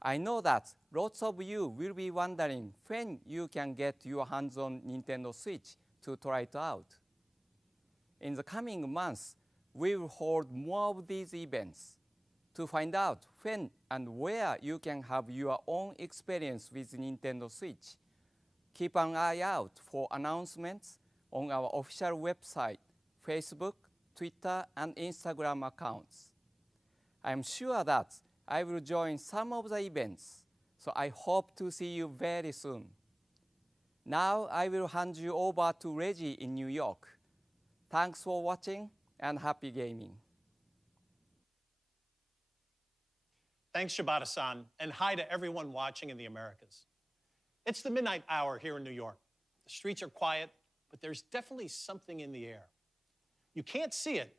I know that lots of you will be wondering when you can get your hands on Nintendo Switch to try it out. In the coming months, we will hold more of these events. To find out when and where you can have your own experience with Nintendo Switch, keep an eye out for announcements on our official website, Facebook, Twitter, and Instagram accounts. I'm sure that I will join some of the events, so I hope to see you very soon. Now I will hand you over to Reggie in New York. Thanks for watching and happy gaming. Thanks, Shibata-san, and hi to everyone watching in the Americas. It's the midnight hour here in New York. The streets are quiet, but there's definitely something in the air. You can't see it,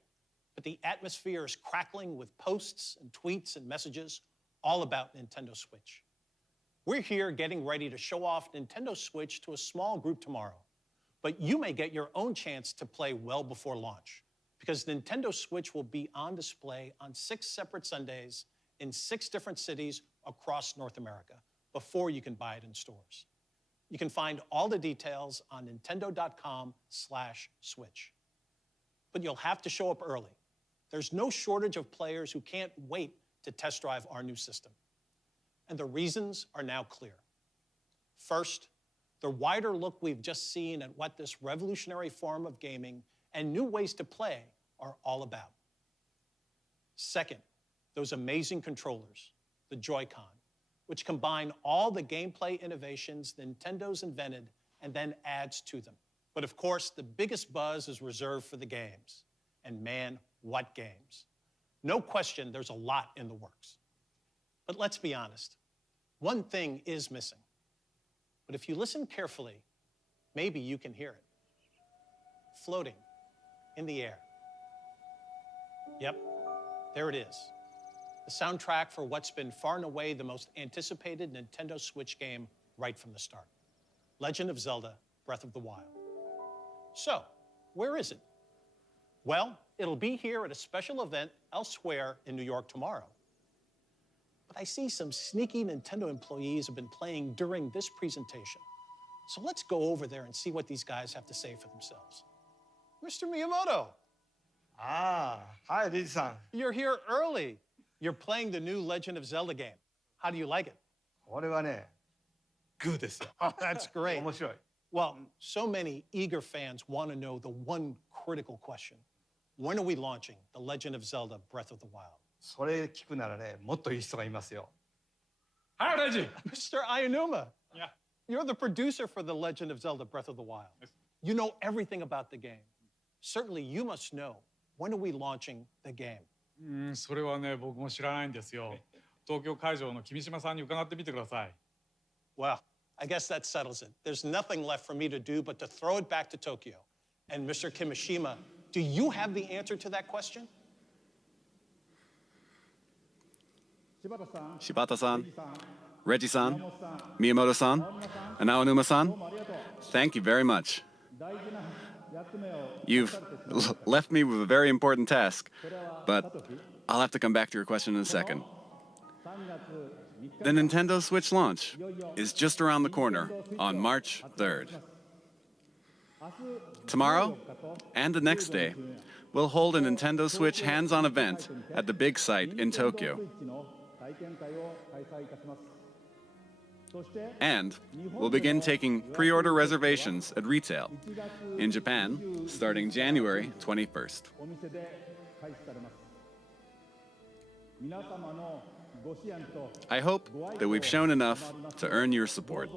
but the atmosphere is crackling with posts and tweets and messages all about Nintendo Switch. We're here getting ready to show off Nintendo Switch to a small group tomorrow, but you may get your own chance to play well before launch, because Nintendo Switch will be on display on 6 separate Sundays in 6 different cities across North America before you can buy it in stores. You can find all the details on nintendo.com/switch. But you'll have to show up early. There's no shortage of players who can't wait to test drive our new system. And the reasons are now clear. First, the wider look we've just seen at what this revolutionary form of gaming and new ways to play are all about. Second, those amazing controllers, the Joy-Con, which combine all the gameplay innovations Nintendo's invented and then adds to them. But of course, the biggest buzz is reserved for the games. And man, what games. No question, there's a lot in the works. But let's be honest. One thing is missing. But if you listen carefully, maybe you can hear it. Floating in the air. Yep, there it is. The soundtrack for what's been far and away the most anticipated Nintendo Switch game right from the start. Legend of Zelda: Breath of the Wild. So, where is it? Well, it'll be here at a special event elsewhere in New York tomorrow. But I see some sneaky Nintendo employees have been playing during this presentation. So let's go over there and see what these guys have to say for themselves. Mr. Miyamoto. Hi, Jizzie-san. You're here early. You're playing the new Legend of Zelda game. How do you like it? これはね、グーですよ。Oh, that's great. 面白い。 Well, so many eager fans want to know the one critical question. When are we launching The Legend of Zelda: Breath of the Wild? それ聞くならね、もっといい人がいますよ。Hi, Reggie. Mr. Ayanuma. Yeah. You're the producer for The Legend of Zelda: Breath of the Wild. You know everything about the game. Certainly, you must know. When are we launching the game? それはね、僕も知らないんですよ。東京会場の君島さんに伺ってみてください。Well, I guess that settles it. There's nothing left for me to do but to throw it back to Tokyo. And Mr. Kimishima, do you have the answer to that question? Shibata-san, Reggie-san, Miyamoto-san, and Aonuma-san, thank you very much. You've left me with a very important task, but I'll have to come back to your question in a second. The Nintendo Switch launch is just around the corner on March 3rd. Tomorrow and the next day, we'll hold a Nintendo Switch hands-on event at the big site in Tokyo. And we'll begin taking pre-order reservations at retail in Japan starting January 21st. I hope that we've shown enough to earn your support.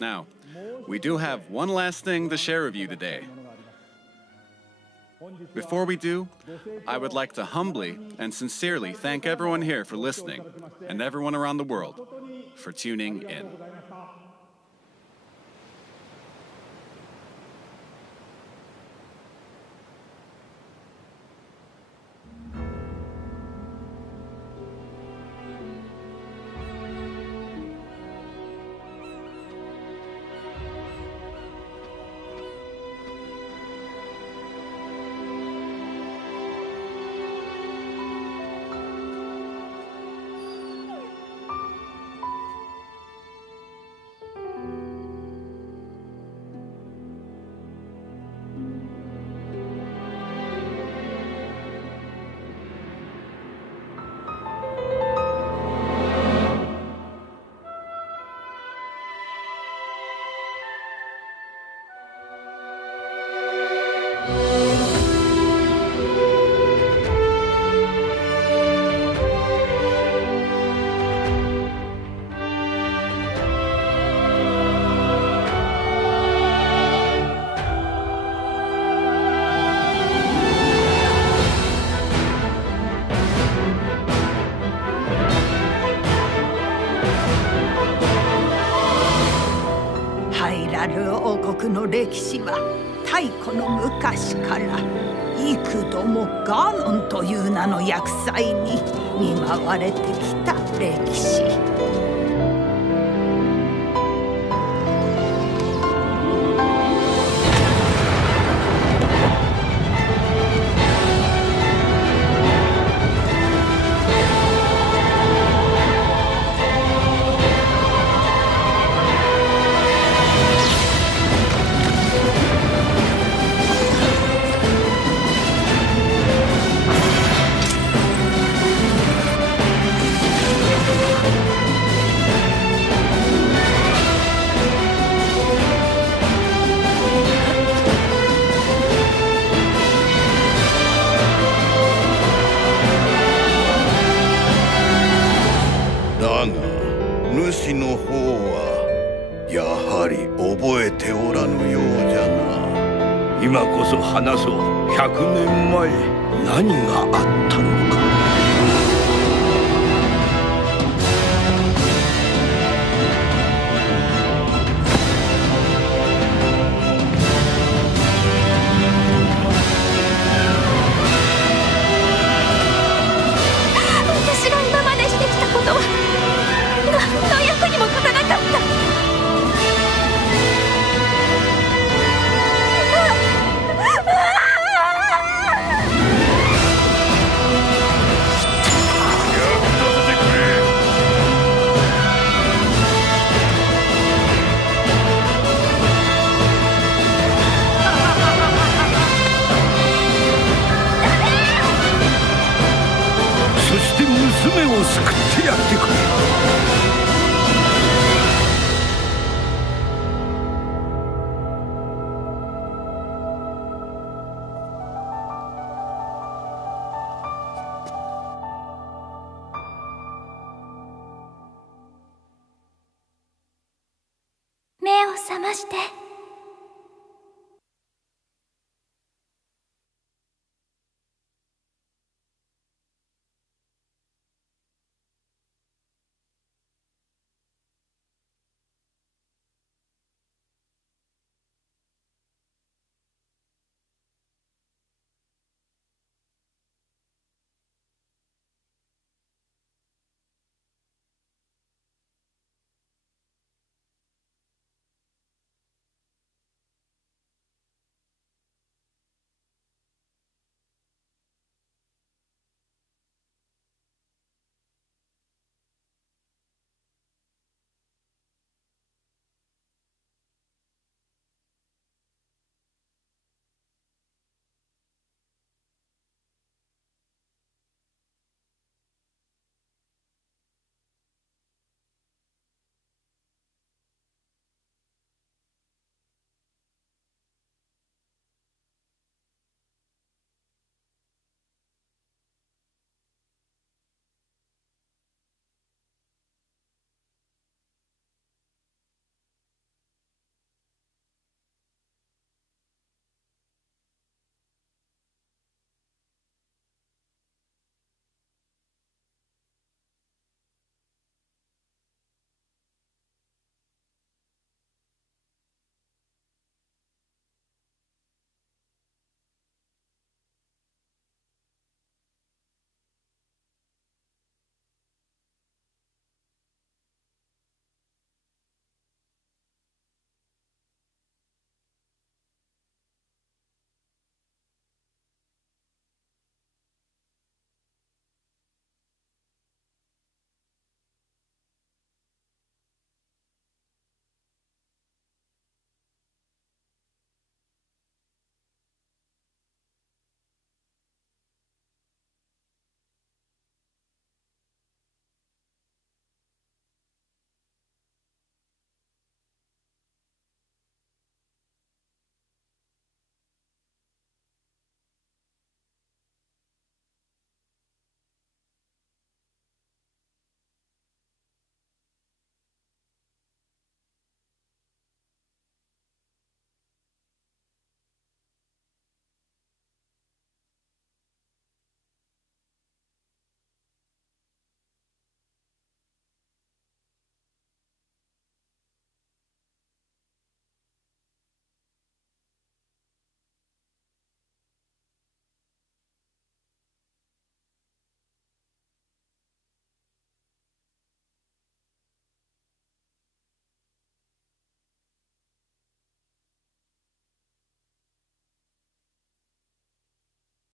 Now, we do have one last thing to share with you today. Before we do, I would like to humbly and sincerely thank everyone here for listening and everyone around the world for tuning in.国の歴史は太古の昔から幾度もガーノンという名の厄災に見舞われてきた歴史。今こそ話そう。100年前何があったのか。まして。